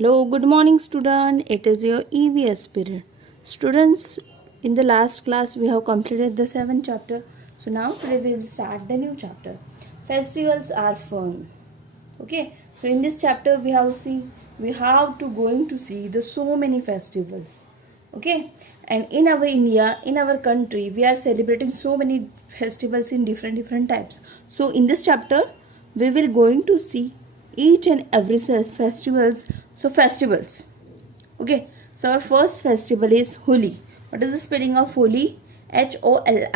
Hello, good morning student. It is your EVS period. Students, in the last class we have completed the 7th chapter. So now today we will start the new chapter. Festivals are fun. Okay. So in this chapter we have to going to see the so many festivals. Okay. And in our India, in our country, we are celebrating so many festivals in different types. So in this chapter we will going to see each and every festivals. So festivals. Okay. So our first festival is Holi. What is the spelling of Holi? Holi.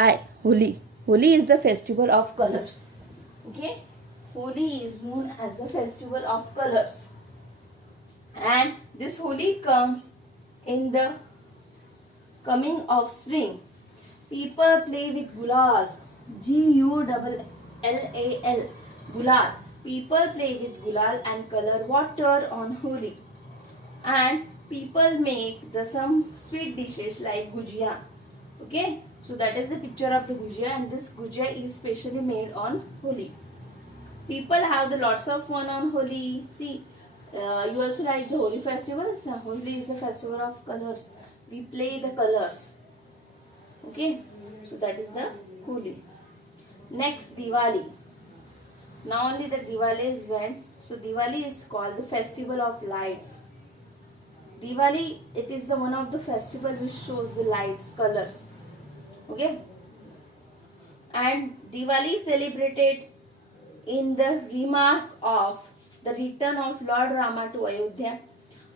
Holi. Holi is the festival of colors. Okay. Holi is known as the festival of colors. And this Holi comes in the coming of spring. People play with gulal. Gullal. Gulal. People play with gulal and color water on Holi. And people make some sweet dishes like gujia. Okay. So that is the picture of the gujia, and this gujia is specially made on Holi. People have the lots of fun on Holi. See, you also like the Holi festivals. Now, Holi is the festival of colors. We play the colors. Okay. So that is the Holi. Next, Diwali. Now only the Diwali is when. So Diwali is called the festival of lights. Diwali, it is the one of the festival which shows the lights, colors. Okay. And Diwali is celebrated in the remark of the return of Lord Rama to Ayodhya.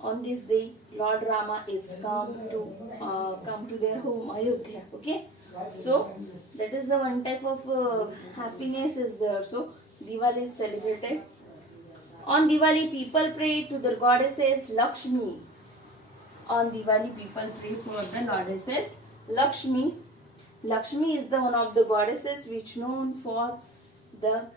On this day, Lord Rama is come to their home Ayodhya. Okay, so that is the one type of happiness is there. So Diwali is celebrated. On Diwali, people pray to the goddesses Lakshmi. On Diwali, people pray for the goddesses Lakshmi. Lakshmi is the one of the goddesses which known for the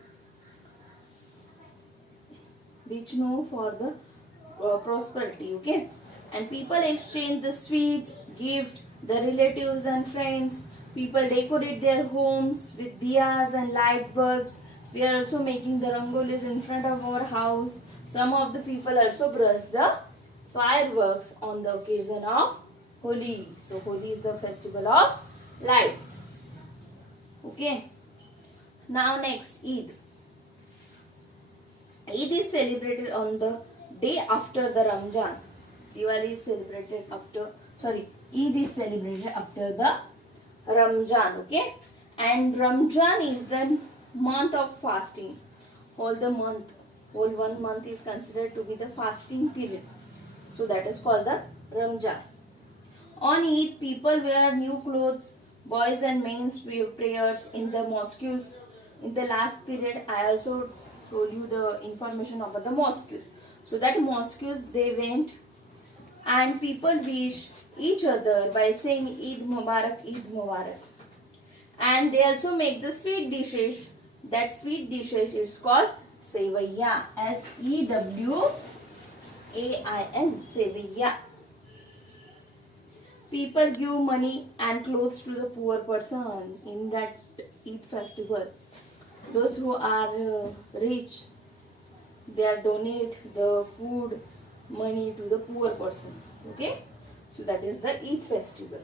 prosperity. Okay, and people exchange the sweets, gift the relatives and friends. People decorate their homes with diyas and light bulbs. We are also making the rangolis in front of our house. Some of the people also burst the fireworks on the occasion of Holi. So Holi is the festival of lights. Okay, now next, Eid. Eid is celebrated on the day after the Ramjan. Diwali is celebrated Eid is celebrated after the Ramjan. Okay, and Ramjan is the month of fasting. Whole 1 month is considered to be the fasting period. So that is called the Ramjan. On Eid, people wear new clothes. Boys and men say prayers in the mosques. In the last period, I also told you the information about the mosques. So that mosques they went and people wish each other by saying Eid Mubarak, Eid Mubarak. And they also make the sweet dishes. That sweet dishes is called Sevaiya. Sewain. Sevaiya. People give money and clothes to the poor person in that Eid festival. Those who are rich, they are donate the food, money to the poor persons. Okay, so that is the Eid festival.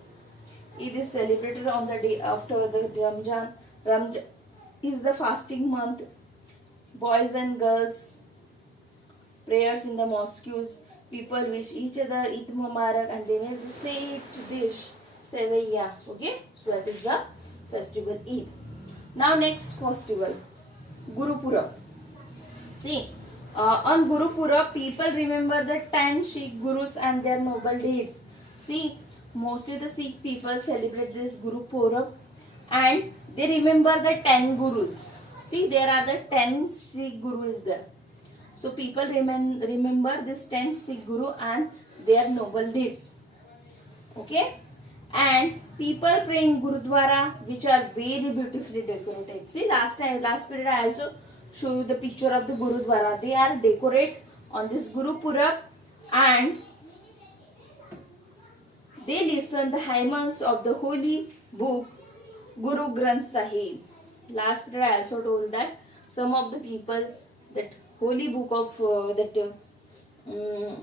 Eid is celebrated on the day after the Ramjan. Ramjan is the fasting month. Boys and girls prayers in the mosques. People wish each other Eid Mubarak and they make the same dish Sevaiya. Okay, so that is the festival Eid. Now next festival, Guru Purab. See, on Guru Purab, people remember the 10 Sikh Gurus and their noble deeds. See, mostly the Sikh people celebrate this Guru Purab and they remember the 10 Gurus. See, there are the 10 Sikh Gurus there. So people remember this 10 Sikh Guru and their noble deeds. Okay. And people pray in Gurudwara, which are very beautifully decorated. See, last period I also show you the picture of the Gurudwara. They are decorated on this Guru Purab and they listen the hymns of the holy book Guru Granth Sahib. Last period I also told that some of the people that holy book of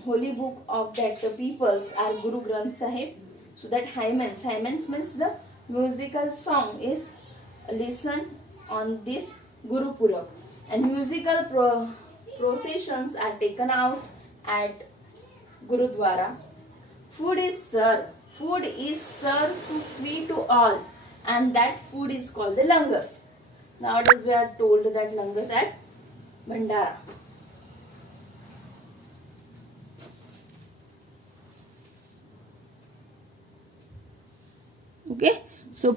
holy book of that peoples are Guru Granth Sahib. So that hymns means the musical song is listened on this Guru Purab, and musical processions are taken out at Gurudwara. Food is served to free to all, and that food is called the langars. Nowadays we are told that langars at Bhandara. Okay, so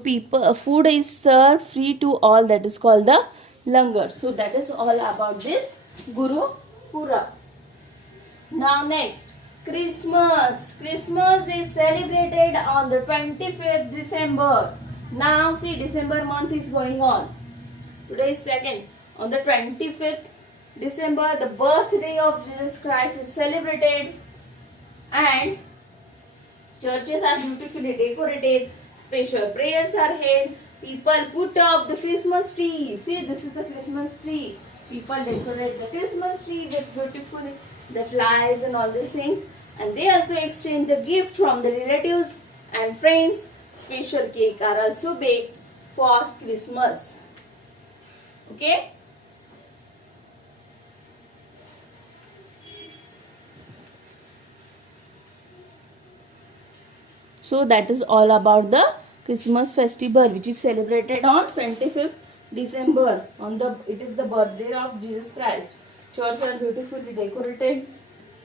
food is served free to all, that is called the langar. So that is all about this Guru Purab. Now next, Christmas. Christmas is celebrated on the 25th December. Now see, December month is going on. Today is 2nd. On the 25th December, the birthday of Jesus Christ is celebrated, and churches are beautifully decorated. Special prayers are held. People put up the Christmas tree. See, this is the Christmas tree. People decorate the Christmas tree with beautiful the lights and all these things. And they also exchange the gift from the relatives and friends. Special cake are also baked for Christmas. Okay. So that is all about the Christmas festival, which is celebrated on 25th December. It is the birthday of Jesus Christ. Churches are beautifully decorated.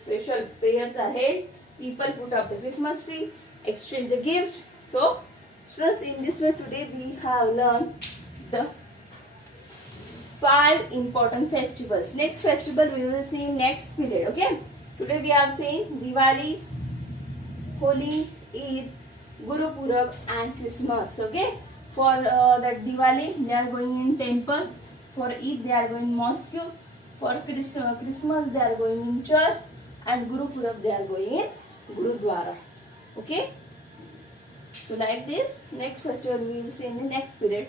Special prayers are held. People put up the Christmas tree, exchange the gifts. So, students, in this way today we have learned the 5 important festivals. Next festival we will see in next period. Okay. Today we have seen Diwali, Holi, Eid, Guru Purab and Christmas. Okay. For that Diwali they are going in temple. For Eid they are going in mosque. For Christmas they are going in church. And Guru Purab they are going in Gurudwara. Okay. So like this, next festival we will see in the next period.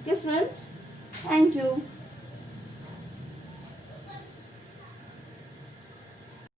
Okay students. Thank you.